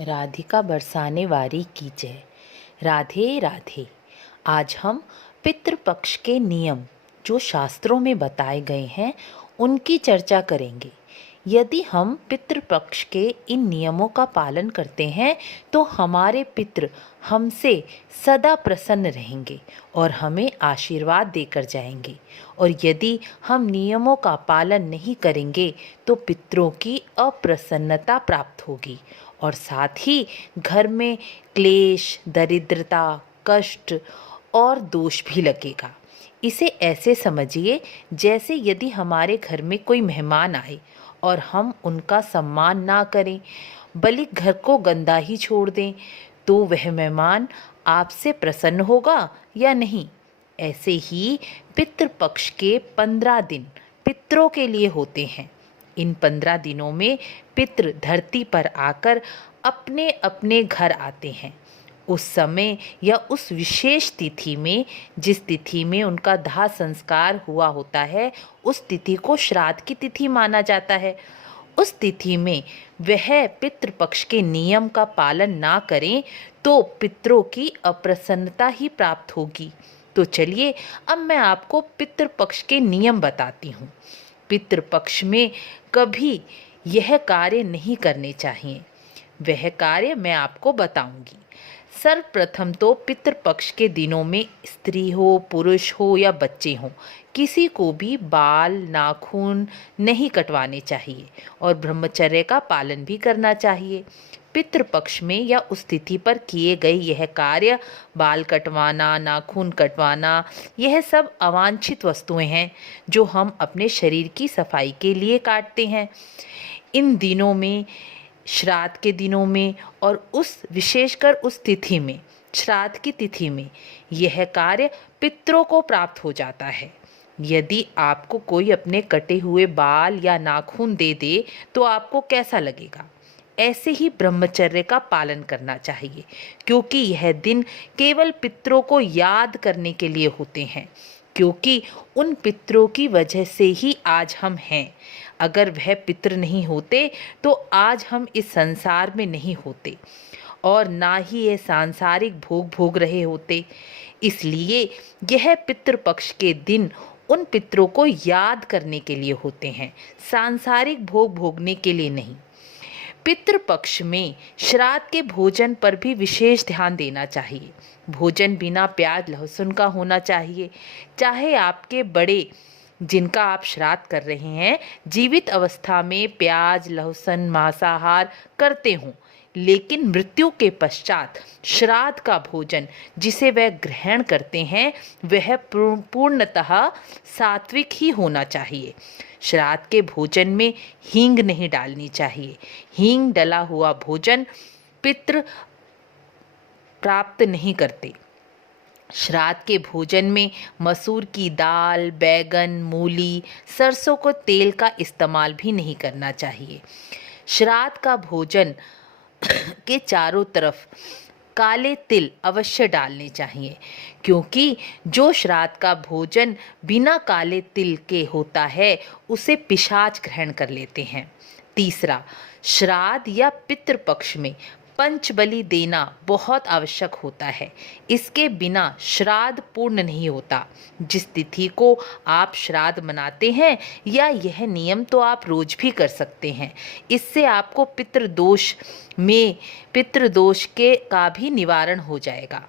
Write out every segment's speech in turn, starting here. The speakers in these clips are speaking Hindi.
राधिका बरसाने वारी की जय। राधे राधे। आज हम पितृपक्ष के नियम जो शास्त्रों में बताए गए हैं उनकी चर्चा करेंगे। यदि हम पितृपक्ष के इन नियमों का पालन करते हैं तो हमारे पितृ हमसे सदा प्रसन्न रहेंगे और हमें आशीर्वाद देकर जाएंगे। और यदि हम नियमों का पालन नहीं करेंगे तो पितरों की अप्रसन्नता प्राप्त होगी और साथ ही घर में क्लेश, दरिद्रता, कष्ट और दोष भी लगेगा। इसे ऐसे समझिए जैसे यदि हमारे घर में कोई मेहमान आए और हम उनका सम्मान ना करें, बल्कि घर को गंदा ही छोड़ दें, तो वह मेहमान आपसे प्रसन्न होगा या नहीं। ऐसे ही पितृपक्ष के 15 दिन पितरों के लिए होते हैं। इन 15 दिनों में पितृ धरती पर आकर अपने अपने घर आते हैं। उस समय या उस विशेष तिथि में, जिस तिथि में उनका दाह संस्कार हुआ होता है, उस तिथि को श्राद्ध की तिथि माना जाता है। उस तिथि में वह पितृपक्ष के नियम का पालन ना करें तो पितरों की अप्रसन्नता ही प्राप्त होगी। तो चलिए अब मैं आपको पितृपक्ष के नियम बताती हूँ। पितृपक्ष में कभी यह कार्य नहीं करने चाहिए। वह कार्य मैं आपको बताऊंगी। सर्वप्रथम तो पितृपक्ष के दिनों में स्त्री हो, पुरुष हो या बच्चे हों, किसी को भी बाल, नाखून नहीं कटवाने चाहिए और ब्रह्मचर्य का पालन भी करना चाहिए। पितृपक्ष में या उस तिथि पर किए गए यह कार्य, बाल कटवाना, नाखून कटवाना, यह सब अवांछित वस्तुएं हैं जो हम अपने शरीर की सफाई के लिए काटते हैं। इन दिनों में, श्राद्ध के दिनों में और उस विशेषकर उस तिथि में, श्राद्ध की तिथि में, यह कार्य पितरों को प्राप्त हो जाता है। यदि आपको कोई अपने कटे हुए बाल या नाखून दे दे तो आपको कैसा लगेगा? ऐसे ही ब्रह्मचर्य का पालन करना चाहिए, क्योंकि यह दिन केवल पितरों को याद करने के लिए होते हैं, क्योंकि उन पितरों की वजह से ही आज हम हैं। अगर वह पितर नहीं होते तो आज हम इस संसार में नहीं होते और ना ही ये सांसारिक भोग भोग रहे होते। इसलिए यह पितृपक्ष के दिन उन पितरों को याद करने के लिए होते हैं, सांसारिक भोग भोगने के लिए नहीं। पितृपक्ष में श्राद्ध के भोजन पर भी विशेष ध्यान देना चाहिए। भोजन बिना प्याज लहसुन का होना चाहिए। चाहे आपके बड़े जिनका आप श्राद्ध कर रहे हैं जीवित अवस्था में प्याज, लहसुन, मांसाहार करते हों, लेकिन मृत्यु के पश्चात श्राद्ध का भोजन जिसे वह ग्रहण करते हैं वह पूर्णतः सात्विक ही होना चाहिए। श्राद्ध के भोजन में हींग नहीं डालनी चाहिए। हींग डला हुआ भोजन पितृ प्राप्त नहीं करते। श्राद्ध के भोजन में मसूर की दाल, बैगन, मूली, सरसों को तेल का इस्तेमाल भी नहीं करना चाहिए। श्राद्ध का भोजन के चारों तरफ काले तिल अवश्य डालने चाहिए, क्योंकि जो श्राद्ध का भोजन बिना काले तिल के होता है उसे पिशाच ग्रहण कर लेते हैं। तीसरा, श्राद्ध या पितृपक्ष में पंचबलि देना बहुत आवश्यक होता है। इसके बिना श्राद्ध पूर्ण नहीं होता। जिस तिथि को आप श्राद्ध मनाते हैं या यह नियम तो आप रोज भी कर सकते हैं। इससे आपको पितृदोष के का भी निवारण हो जाएगा।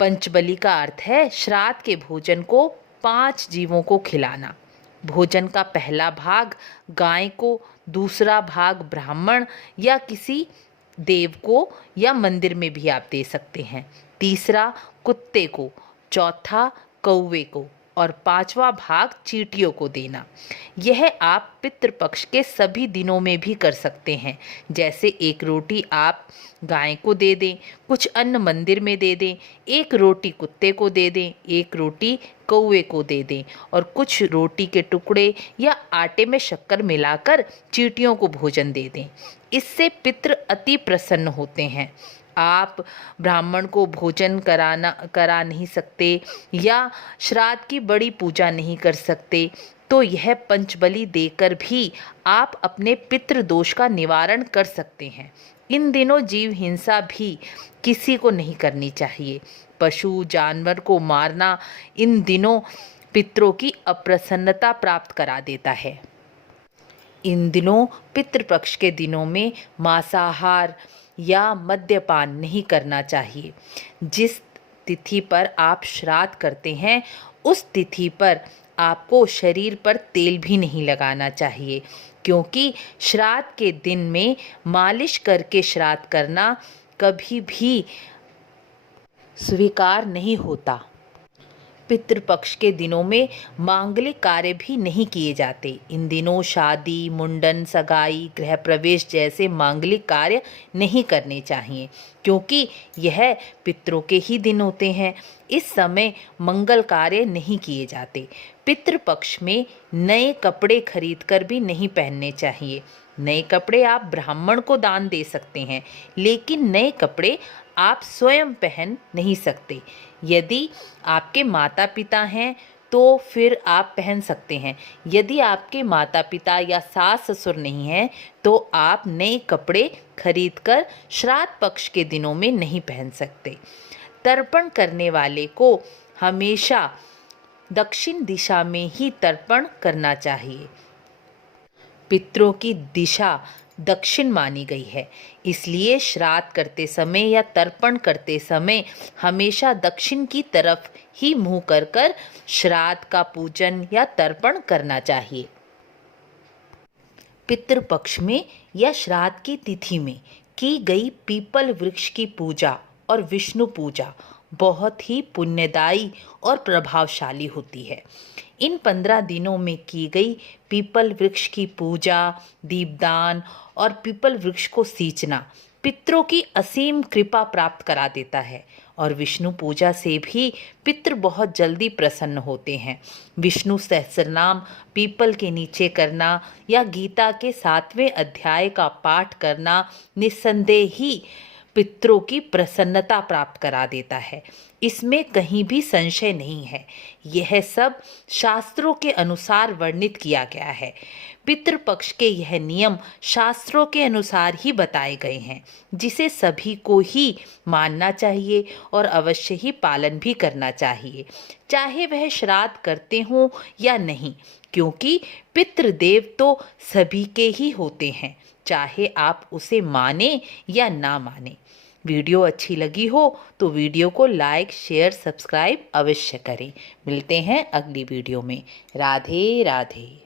पंचबलि का अर्थ है श्राद्ध के भोजन को 5 जीवों को खिलाना। भोजन का पहला भाग गाय को, दूसरा भाग ब्राह्मण या किसी देव को या मंदिर में भी आप दे सकते हैं, तीसरा कुत्ते को, चौथा कौवे को और 5वां भाग चींटियों को देना। यह आप पितृपक्ष के सभी दिनों में भी कर सकते हैं। जैसे 1 रोटी आप गाय को दे दें, कुछ अन्न मंदिर में दे दें, 1 रोटी कुत्ते को दे दें, 1 रोटी कौवे को दे दें और कुछ रोटी के टुकड़े या आटे में शक्कर मिलाकर चींटियों को भोजन दे दें। इससे पितृ अति प्रसन्न होते हैं आप ब्राह्मण को भोजन करा नहीं सकते या श्राद्ध की बड़ी पूजा नहीं कर सकते, तो यह पंचबलि देकर भी आप अपने पितृदोष का निवारण कर सकते हैं। इन दिनों जीव हिंसा भी किसी को नहीं करनी चाहिए। पशु जानवर को मारना इन दिनों पितरों की अप्रसन्नता प्राप्त करा देता है। इन दिनों पितृपक्ष के दिनों में मांसाहार या मद्यपान नहीं करना चाहिए। जिस तिथि पर आप श्राद्ध करते हैं उस तिथि पर आपको शरीर पर तेल भी नहीं लगाना चाहिए, क्योंकि श्राद्ध के दिन में मालिश करके श्राद्ध करना कभी भी स्वीकार नहीं होता। पितृपक्ष के दिनों में मांगलिक कार्य भी नहीं किए जाते। इन दिनों शादी, मुंडन, सगाई, गृह प्रवेश जैसे मांगलिक कार्य नहीं करने चाहिए, क्योंकि यह पितरों के ही दिन होते हैं। इस समय मंगल कार्य नहीं किए जाते। पितृपक्ष में नए कपड़े खरीदकर भी नहीं पहनने चाहिए। नए कपड़े आप ब्राह्मण को दान दे सकते हैं, लेकिन नए कपड़े आप स्वयं पहन नहीं सकते। यदि आपके माता पिता हैं तो फिर आप पहन सकते हैं। यदि आपके माता पिता या सास ससुर नहीं हैं तो आप नए कपड़े खरीदकर श्राद्ध पक्ष के दिनों में नहीं पहन सकते। तर्पण करने वाले को हमेशा दक्षिण दिशा में ही तर्पण करना चाहिए। पितरों की दिशा दक्षिण मानी गई है, इसलिए श्राद्ध करते समय या तर्पण करते समय हमेशा दक्षिण की तरफ ही मुंह कर श्राद्ध का पूजन या तर्पण करना चाहिए। पितृपक्ष में या श्राद्ध की तिथि में की गई पीपल वृक्ष की पूजा और विष्णु पूजा बहुत ही पुण्यदायी और प्रभावशाली होती है। इन 15 दिनों में की गई पीपल वृक्ष की पूजा, दीपदान और पीपल वृक्ष को सींचना पितरों की असीम कृपा प्राप्त करा देता है और विष्णु पूजा से भी पितृ बहुत जल्दी प्रसन्न होते हैं। विष्णु सहस्रनाम पीपल के नीचे करना या गीता के 7वें अध्याय का पाठ करना निस्संदेह ही पितरों की प्रसन्नता प्राप्त करा देता है। इसमें कहीं भी संशय नहीं है। यह सब शास्त्रों के अनुसार वर्णित किया गया है। पितृपक्ष के यह नियम शास्त्रों के अनुसार ही बताए गए हैं, जिसे सभी को ही मानना चाहिए और अवश्य ही पालन भी करना चाहिए, चाहे वह श्राद्ध करते हों या नहीं, क्योंकि पितृदेव तो सभी के ही होते हैं, चाहे आप उसे माने या ना माने। वीडियो अच्छी लगी हो तो वीडियो को लाइक, शेयर, सब्सक्राइब अवश्य करें। मिलते हैं अगली वीडियो में। राधे राधे।